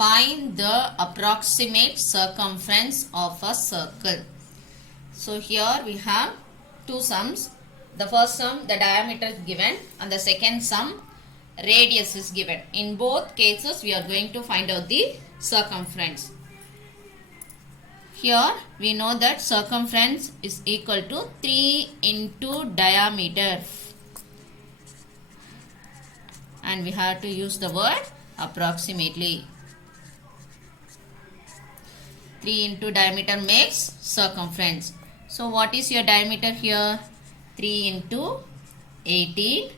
Find the approximate circumference of a circle. So here we have two sums. The first sum, the diameter is given, and the second sum, radius is given. In both cases, we are going to find out the circumference. Here we know that circumference is equal to 3 into diameter. And we have to use the word approximately. 3 into diameter makes circumference. So what is your diameter here? 3 into 18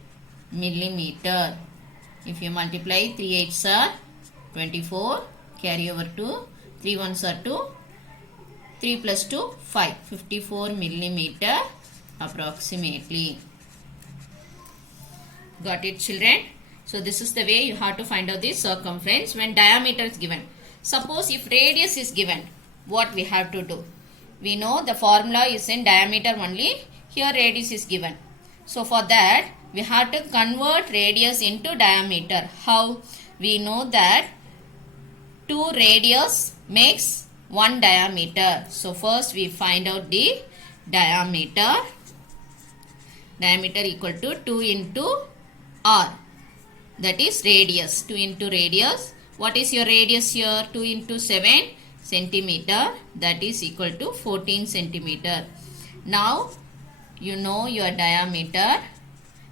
millimeter. If you multiply 3 8s are 24, carry over 2, 3 1s are 2, 3 plus 2 5, 54 millimeter approximately. Got it, children? So this is the way you have to find out the circumference when diameter is given. Suppose if radius is given, what we have to do? We know the formula is in diameter only. Here radius is given. So for that, we have to convert radius into diameter. How? We know that 2 radius makes 1 diameter. So first we find out the diameter. Diameter equal to 2 into r. That is radius. 2 into radius. What is your radius here? 2 into 7 centimeter. That is equal to 14 centimeter. Now you know your diameter.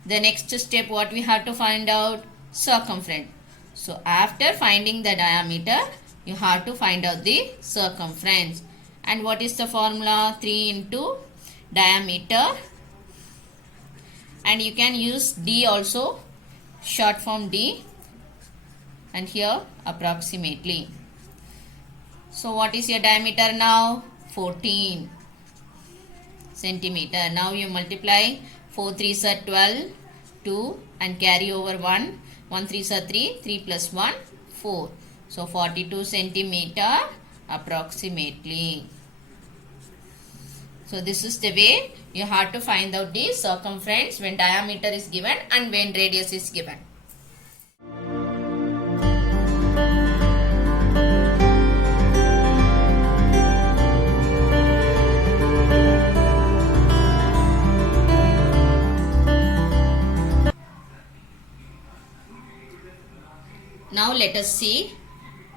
The next step, what we have to find out? Circumference. So after finding the diameter, you have to find out the circumference. And what is the formula? 3 into diameter. And you can use D also, short form D. And here approximately. So what is your diameter now? 14 centimeter. Now you multiply 4 3s are 12, 2 and carry over 1. 1 3s are 3, 3 plus 1, 4. So 42 centimeter approximately. So this is the way you have to find out the circumference when diameter is given and when radius is given. Now let us see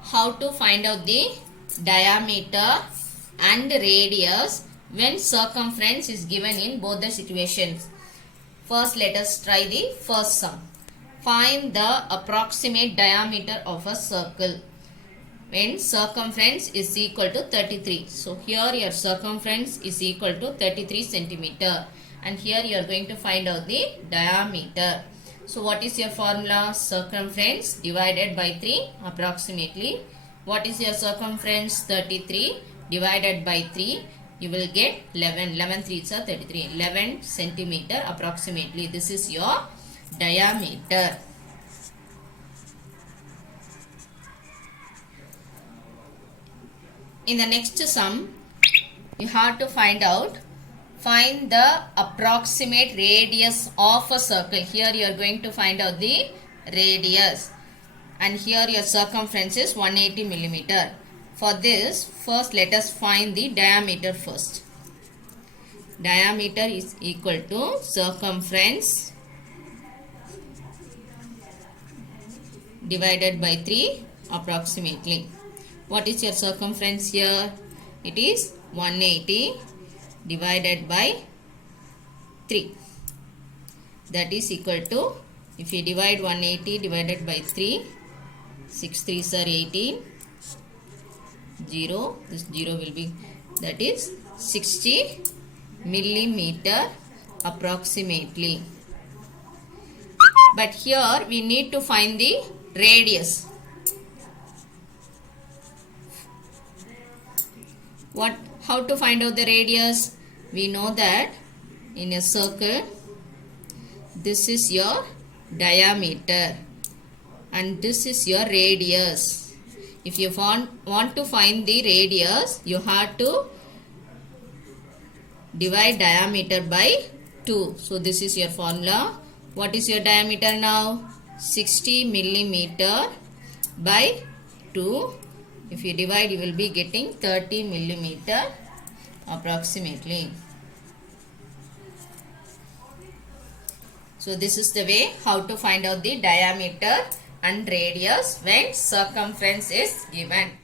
how to find out the diameter and radius when circumference is given in both the situations. First let us try the first sum. Find the approximate diameter of a circle when circumference is equal to 33. So here your circumference is equal to 33 centimeter and here you are going to find out the diameter. So what is your formula? Circumference divided by 3 approximately. What is your circumference? 33 divided by 3. You will get 11. 11 3s are 33. 11 centimeter approximately. This is your diameter. In the next sum, you have to find the approximate radius of a circle. Here you are going to find out the radius. And here your circumference is 180 millimeter. For this, first let us find the diameter first. Diameter is equal to circumference divided by 3 approximately. What is your circumference here? It is 180 divided by 3. That is equal to, if you divide 180 divided by 3, 6 3s are 18, 0, this 0 will be, that is 60 millimeter approximately. But here we need to find the radius. How to find out the radius? We know that in a circle, this is your diameter and this is your radius. If you want to find the radius, you have to divide diameter by 2. So this is your formula. What is your diameter now? 60 millimeter by 2. If you divide, you will be getting 30 millimeter approximately. So this is the way how to find out the diameter and radius when circumference is given.